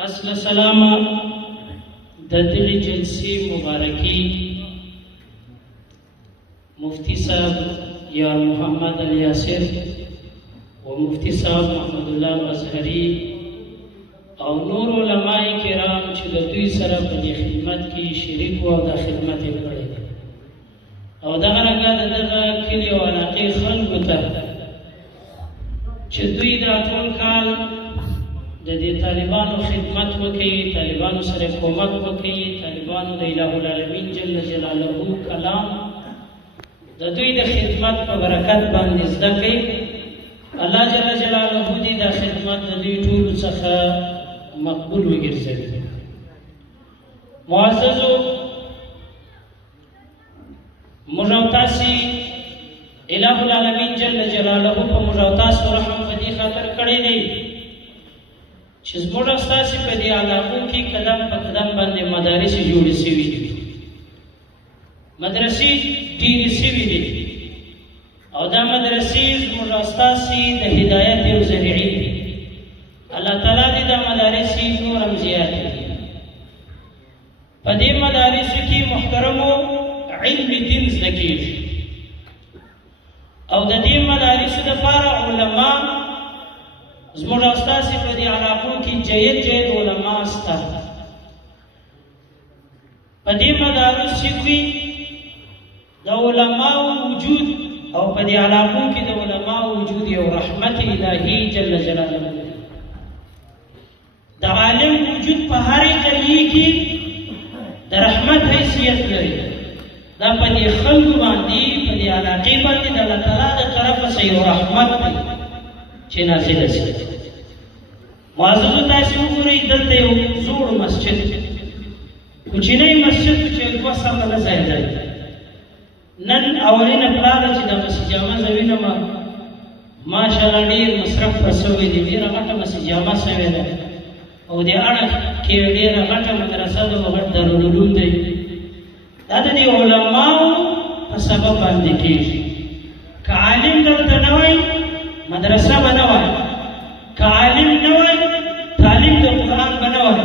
اصل سلامه د دغې جلسې مبارکي مفتی صاحب یا محمد الیاسر و مفتی صاحب محمد الله ازهري او نور علماء کرام چې د دوی سره په دې خدمت کې شریک وو او دا خدمت یې کړی دی او دغه رنګه د دغه کلي او علاقې خلکو ته چې دوی دا ټول کال د دې طالبانو خدمت وکړي، طالبانو سره کومک وکړي، طالبانو د الٰه العالمین جل جلاله کلام د دوی د خدمت په برکت باندې زده کړي. الله جل جلاله دې دا خدمت د دوی ټولو څخه مقبول وګرځوي. معززو موږ او تاسې الٰه العالمین جل جلاله په موږ او تاسو رحم په دې خاطر کړی دی چې زموږ او ستاسې په دې علاقو کې قدم په قدم باندې مدارس جوړې سوي دي، مدرسې ډېرې سوي دي او دا مدرسې زموږ او ستاسې د هدایت یو ذریعې دي. الله تعالی دې دا مدارس نور هم زیات کړي. په دې مدارسو کې محترمو علم دین زده کېږي او د دې مدارسو دپاره علما زموږ او ستاسې په دې علاقو کې جید علما شته. په دې مدارسو کې د علماو وجود او په دې علاقو کې د علماو وجود یو رحمت الهي جل جلاله. د عالم وجود په هرې قریه کې د رحمت حیثیت لري. دا په دې خلکو باندې په دې علاقې باندې د الله تعالی د طرفه څخه یو رحمت دی چې نازله شي. معززو تاسې وګورئ دلته یو زوړ مسجد، کوچنی مسجد چې دوه سمه نه ځای دی. نن اولینه پلاره چې د مسجد جامع زه وینم ماشاءالله ډېر مصرف پر سوی دی، ډېره غټه مسجد جامع سوې ده او د اړه کې ډېره غټه مدرسه ده او غټ دارالعلوم دی. دا د دې علماو په سبب باندې کېږي. که عالم دلته نه وای مدرسه به نه وای، که عالم نه وای تعلیم د قرآن به نه وای،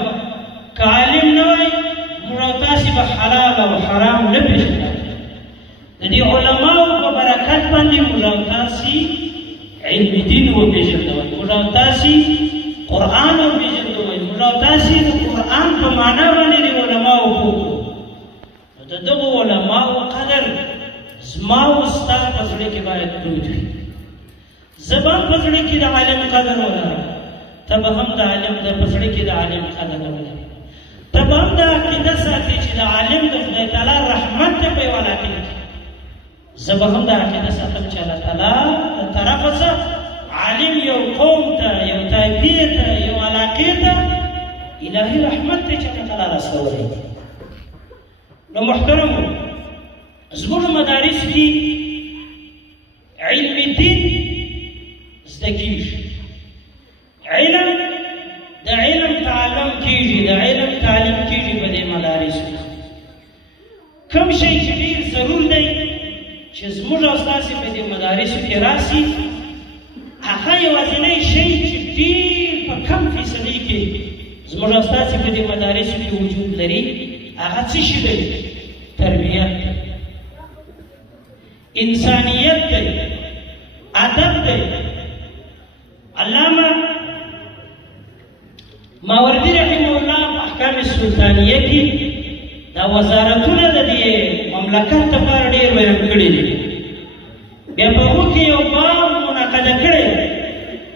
که عالم نه وای موږ او تاسې به حلال او حرام نه پېژنو. د دې علماو په برکت باندې موږ او تاسې علم دین وپېژندوئ، موږ او تاسې قرآن وپېژندوئ، موږ او تاسې د قرآن په معنا باندې د علماو پوه کړو. د دغو علماو قدر زما او ستا په زړه کې باید پروت وي. زه به هم په زړه کې د عالم قدر ولرم، ته به هم د عالم په زړه کې د عالم قدر ولرې. ته به هم دا عقیده ساتې چې د عالم د خدای تعالی رحمت دی په یو علاقې کې. زه به هم دا عقیده ساتم چې الله تعالی د طرفه څخه عالم یو قوم ته، یو طایفې ته، یو علاقې ته الهي رحمت دی چې الله تعالی رسولی. نو محترمو زموږ مدارس کې علم دین زده کېږي، علم د علم تعلم کېږي، د علم تعلیم کېږي په دې مدارسو کې. کوم شی چې ډېر ضرور دی چې زموږ او ستاسې په دې مدارسو کې راسي، هغه یوازینی شی چې ډېر په کم فیصدۍ کې زموږ او ستاسې په دې مدارسو کې وجود لري، هغه څه شی دی؟ تربیت دی، انسانیت دی، ادب دی. علامه ماوردی رحمه الله په احکام سلطانیه کې دا وزارتونه د دې مملکت لپاره ډېر بیان کړي دي. بیا په هغو کې یو باب منعقده کړی،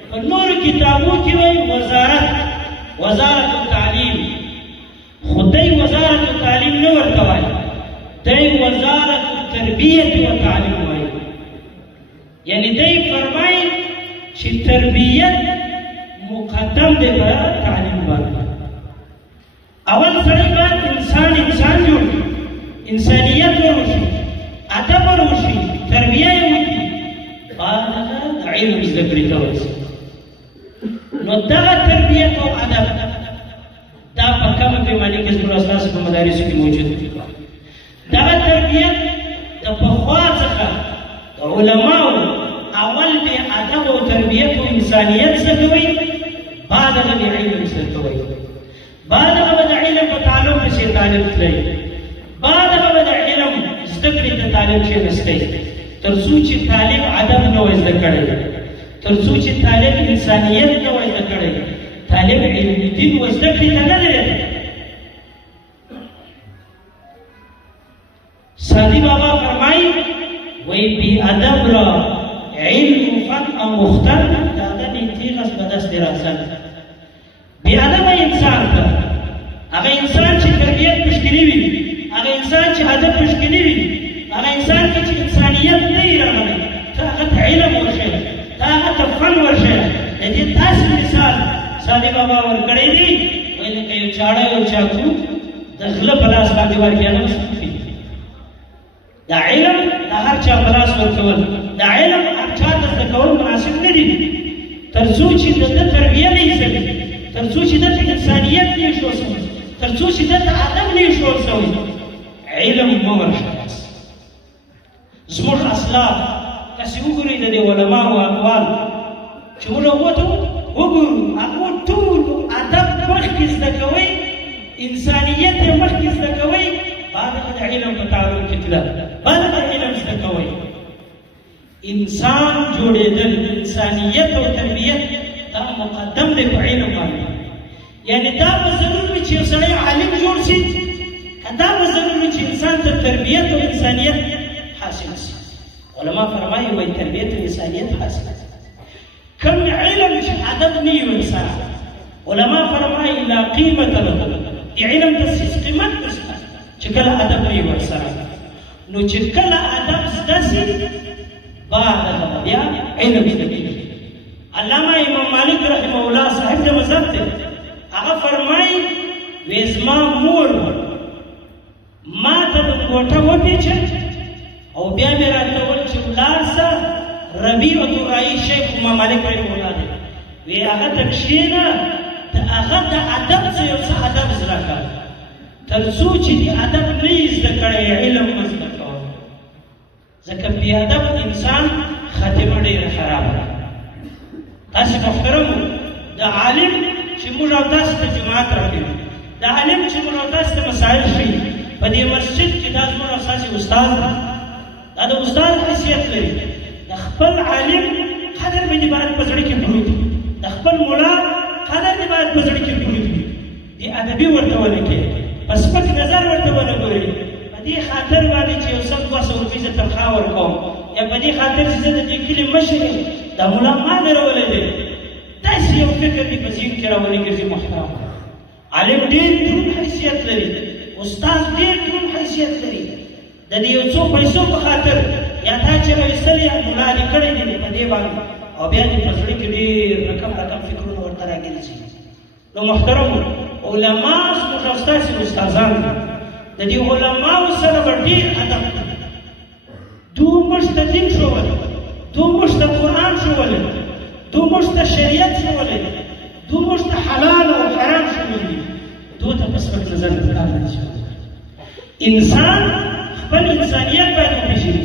په نورو کتابو کې وایي وزارت التعلیم، خو دی وزارت التعلیم نه ورته وایي، دی وزارت التربیت و تعلیم وایي. یعنی دی فرمایي چې تربیت مقدم دی په تعلیم باندې. اول سړی باید انسان جوړ کړي، انسانیت وروشي، ادب وروشي، تربیه یې وکړي، بعد هغه د علم زده کړې ته ورسي. نو دغه تربیت او ادب دا په کومه پیمانه کې زموږ ستاسو په مدارسو کې موجود دي. دغه تربیت د پخوا څخه د علماو اول د ادب او تربیت او انسانیت زده کوي، بعد د علم زده کوي. بعد هغه د علم په تعلم پسې طالب تللی، بعد هغه د علم زده کړې ته طالب کښېنستی، تر څو چې طالب ادب نه وای زده کړی، تر څو چې طالب انسانیت نه وای زده کړی، طالب علم دین و زده کړې ته نه دی رسېدلی. سعدي بابا فرمایي وایي بې ادب را علم فن آموختن د هغه نیتي غس به دست راسن. بې ادبه انسان ته هغه انسان چې تربیت مشکلي وي، هغه انسان چې ادب مشکلي وي، هغه انسان کې چې انسانیت نه وي راغلی، ته هغه ته علم ورښیه، ته هغه ته فن ورښیه. د دې داسې مثال سعدي بابا ورکړی دی، وایي لکه یو چاړه یو چاقو د غله په لاس باندې ورکړي نه وسي. دا علم د هر چا په لاس ورکول، دا علم هر چا ته زده کول مناسب نه دي، تر څو چې د ده تربیه نه وي سوې، تر څو چې دته انسانیت نه وي ښوول سوی، تر څو چې دته ادب نه وي ښوول سوی، علم مه ورښیه. زموږ اسلاف تاسې وګورئ د دې علماو اقوال چې موږ ورته وګورو، هغو ټول ادب مخکې زده کوئ، انسانیت یې مخکې زده کوئ، بعد د علم په تعلم کې تلل، بعد د علم زده کوئ. انسان جوړېدل، انسانیت او تربیت دا مقدم دی په علم باندې. یعنې دا به ضرور وي چې یو سړی عالم جوړ شي، دا به ضرور وي چې انسان ته تربیت او انسانیت حاصل شي. علما فرمایي وایي تربیت او انسانیت حاصل شي. کوم علم چې ادب نه وي ورسره، علما فرمایي لا قیمت له، د علم ته هېڅ قیمت نشته چې کله ادب نه وي ورسره. نو چې کله ادب زده شي، بعد هغه بیا علم زده کېږي. علامه امام مالک رحمه الله صاحب د مذهب دی، هغه فرمایي وایي زما مور ما ته په کوټه وپېچل او بیا مې راته وویل چې ولاړ شه ربیعة الرأي شیخ امام مالک رحمه الله دی، وایي هغه ته کښېنه، د هغه د ادب څه یو څه ادب زده کړه، تر څو چې د ادب نه یې زده کړی علم مه زده کوه، ځکه بې ادب انسان خاتمه ډېره خرابه ده. تاسې محترم د عالم چې موږ او تاسې ته جماعت راکوي، د عالم چې موږ او تاسې ته مسایل ښیي، په دې مسجد کې دا زموږ او ستاسې استاد ده، دا د استاد حیثیت لري. د خپل عالم قدر به دې باید په زړه کې پروت وي، د خپل ملا قدر دې باید په زړه کې پروت وي. دې ادبي ورته ونه کړي، په سپک نظر ورته ونه ګورئ، په دې خاطر باندې چې یو 100-200 روپۍ زه تنخوا ورکوم، یا په دې خاطر چې زه د دې کلي مشر یم، دا ملا ما درولی دی. داسې یو فکر دې په ذهن کې راونې ګرځي. محترم عالم ډېر دروند حیثیت لري، استاد ډېر دروند حیثیت لري. د دې یو څو پیسو په خاطر یا تا چې راویستلی یا ملا دې کړی دی په دې باندې، او بیا دې په زړه کې ډېر رقم فکرونه ورته راګرځي. نو محترم علما زموږ او ستاسې استادان دي، د دې علماو سره به ډېر ادب کوي. دوی موږ ته دین ښوولی، دوی موږ ته قرآن ښوولی، دوی موږ ته شریعت ښوولی، دوی موږ ته حلال او حرام ښوولی دي، دوی ته په سپک نظر پکار نه دي. انسان خپل انسانیت باید وپېژني،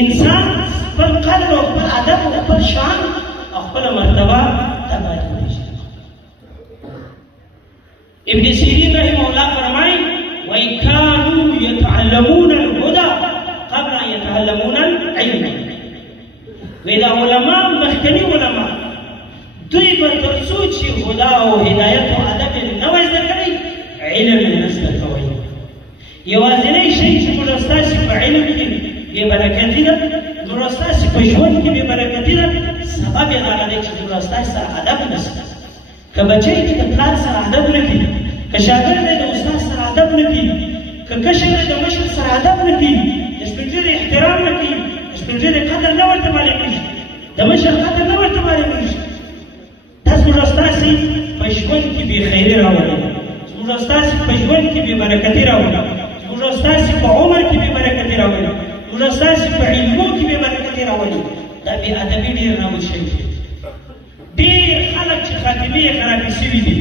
انسان خپل قدر او خپل ادب او خپل شان او خپله مرتبه ته باید وپېژني. ابن سیرین رحمه الله فرمایي وایي کانوا یتعلمون الهدى قبل ان یتعلمون العلم. وایي دا علما مخکني علما دوی به تر څو چې هدا او هدایت او ادب یې نه وای زده کړی، علم یې نه زده کوئ. یوازینی شی چې موږ ستاسې په علم کې بې برکتي ده، موږ ستاسې په ژوند کې بې برکتي ده، سبب یې هغه دی چې موږ ستاسې سره ادب نشته. که بچی چې د پلار سره ادب نه کوي، که شاګرد دی د استاد سره ادب نه کوي، که کشر دی د مشر سره ادب نه کوي، د سپین ږیري احترام نه کوي، د سپین ږیري قدر نه ورته معلومېږي، د مشر قدر نه ورته معلومېږي، دا زموږ ستاسې په ژوند کې بې خیري راولي، زموږ ستاسې په ژوند کې بې برکتي راولي، زموږ ستاسې په عمر کې بې برکتي راولي، زموږ ستاسې په علمو کې بې برکتي راولي. دا بې ادبي ډېر نابود شوي دي. ډېر خلک چې خاتمې یې خرابې شوي دي،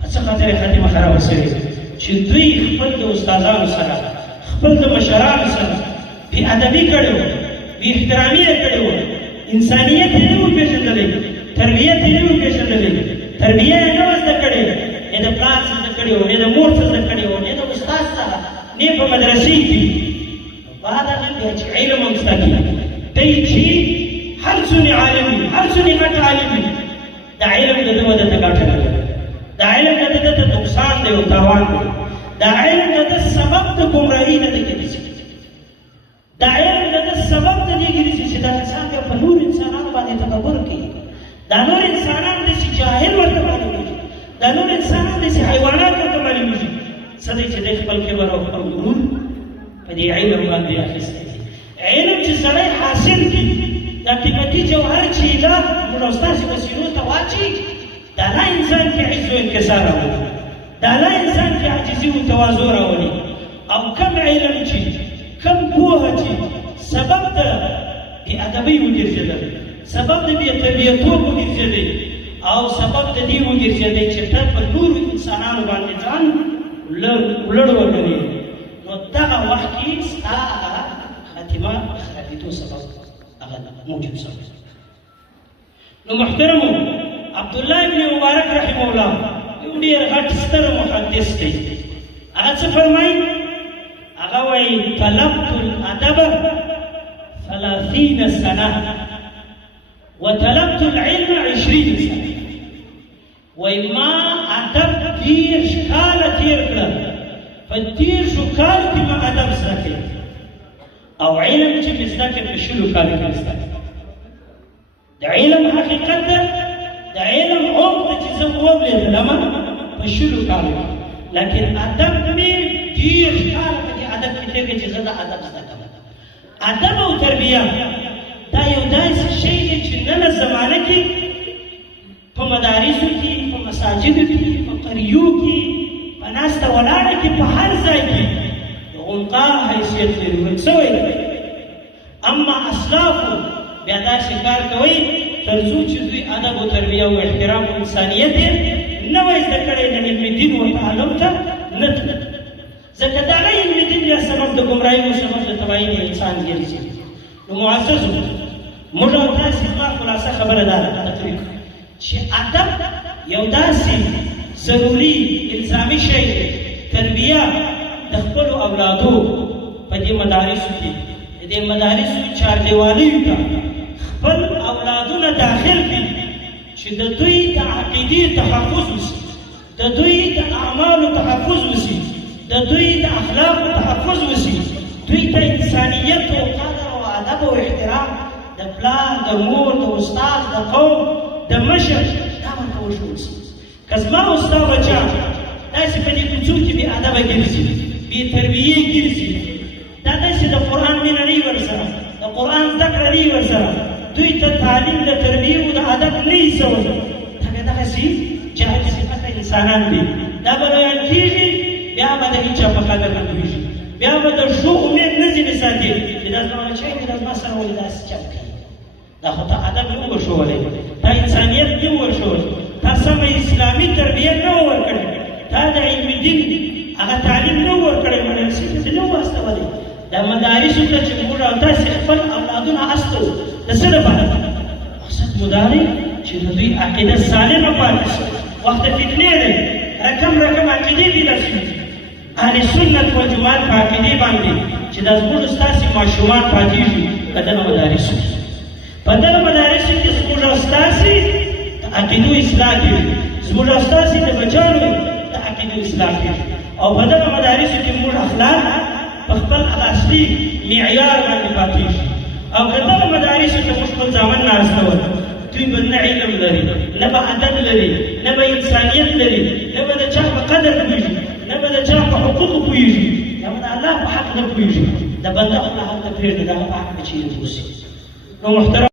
په څه خاطر یې خاتمه خرابه شوې؟ چې دوی خپل د استادانو سره، خپل د مشرانو سره بې ادبي کړې وه، بې احترامي یې کړې وه، انسانیت یې نه و پېژندلی، تربیت یې نه و پېژندلی، تربیه یې نه وه زده کړې، نه د پلار څه زده کړي وو، نه د مور څه زده کړي وو، نه د استاد سره، نه په مدرسې کې. بعد هغه بیا چې علم هم زده کړي، دی چې هر څومره عالم وي، هر څومره غټ عالم وي، د علم د ده وده ته ګټه نه لري. د علم د ده ته نقصان دی او تاوان دی. د علم د ده سبب د ګمراهي نه دی ګرځي. د علم د ده سبب د دې ګرځي چې دا انسان بیا په نور انسانانو باندې تکبر کوي. دا نور انسانان داسې جاهل ورته معلومېږي، دا نور انسانان داسې حیوانات ورته معلومېږي. څه دی چې دی خپل کبر او خپل غرور په دې علم باندې اخیستی دی. علم چې سړی حاصل کړي، دا قیمتي جوهر چې دا موږ او ستاسې په سینو ته واچي، دا نه انسان کې عز و انکسار راولي، دا نه انسان کې عاجزي و تواضع راولي. او کم علم چې کم پوهه چې سبب د بېادبۍ وګرځېدل، سبب د بېتربیتوب وګرځېدی، او سبب د دې وګرځېدی چې ته په نورو انسانانو باندې ځان لوړ وګڼې، نو دغه وخت کې ستا هغه خاتمه خرابېدو سبب هغه موجود سبب. نو محترمو، عبدالله ابن مبارک رحمه الله یو ډېر غټ ستر محدث دی. هغه څه فرمایي؟ هغه وایي طلبت الادب 30 سنه وطلبت العلم 20 سنه. وایي ما ادب 30 کاله تېر کړل، په 30 کالو کې ما ادب زده کړ، او علم چې مې زده کړ په 20 کالو کې مې زده کړ. د علم حقیقت ده، د علم عمق چې زه وولیدلم په 20 کالو کې، لیکن ادب مې 30 کاله په دې ادب کې تېر کړ چې زه د ادب زده کړم. ادب او تربیه دا یو داسې شی دی چې نن زمانه کې په مدارسو کې، په مساجدو کې، په قریو کې، په ناسته ولاړه کې، په هر ځای کې د غنقا حیثیت لري. ورک سوی دی. اما اسلافو بیا داسې کار کوي تر څو چې دوی ادب او تربیه او احترام او انسانیت یې نه وای زده کړی، د علم دین او تعلم ته نه تلل. ځکه دغه علم دین بیا سبب د ګمراهۍ او سبب د تباهۍ د انسان ګرځي. نو معززو، موږ او تاسې زما خلاصه خبره دا ده تقریر چې ادب یو داسې ضروري الزامي شی دی. تربیه د خپلو اولادو په دې مدارسو کې، د دې مدارسو چاردیوالیو ته خپل اولادونه داخل کړي چې د دوی د عقیدې تحفظ وشي، د دوی د اعمالو تحفظ وشي، د دوی د اخلاقو تحفظ وشي، دوی ته انسانیت او قدر او ادب او احترام د پلار، د مور، د استاد، د قوم، د مشر دا ورته وښودل شي. که زما او ستا بچیان داسې په دې کوڅو کې بې ادبه ګرځي، بې تربیې ګرځي، دا داسې د قرآن مینه نه وي ورسره، د قرآن زده کړه نه وي ورسره، دوی ته تعلیم د تربیې او د ادب نه وي زده، دغسې جاهل صفته انسانان دي. دا به رویان کېږي، بیا به د هېچا په قدر نه پوهېږي، بیا به د ښو امید نه ځینې ساتي چې دا زما بچی دی، دا زما سره ولې داسې چل کوي. دا خو ته ادب نه ورښولی، تا انسانیت نه ورښولی، تا سمه اسلامي تربیه نه ورکړې، تا د علم دین هغه تعلیم نه ورکړی، مدرسې ته نه واستولی. دا مدارسو ته چې موږ او تاسې خپل اولادونه استوو، د څه لپاره؟ مقصد مو دا دی چې د دوی عقیده سالمه پاتې شي. وخت فتنې دی، رقم عقیدې پیدا شوي. اهل سنت و جماعت په عقیدې باندې چې دا زموږ ستاسې ماشومان پاتېږي په دغه مدارسو کې. په دغه مدارسو کې زموږ او ستاسې د عقیدو اصلاح کېږي، زموږ او ستاسې د بچیانو د عقیدو اصلاح کېږي، او په دغه مدارسو کې زموږ اخلاق په خپل اصلي معیار باندې پاتېږي. او که دغه مدارسو ته موږ خپل زامن نه استول، دوی به نه علم لري، نه به ادب لري، نه به انسانیت لري، نه به د چا په قدر پوهېږي، نه به د چا په حقوقو پوهېږي، نه به د الله په حق نه پوهېږي. د بنده خو له حق نه پرېږده، د هغه په حق به چېرې اوسي. نو محترم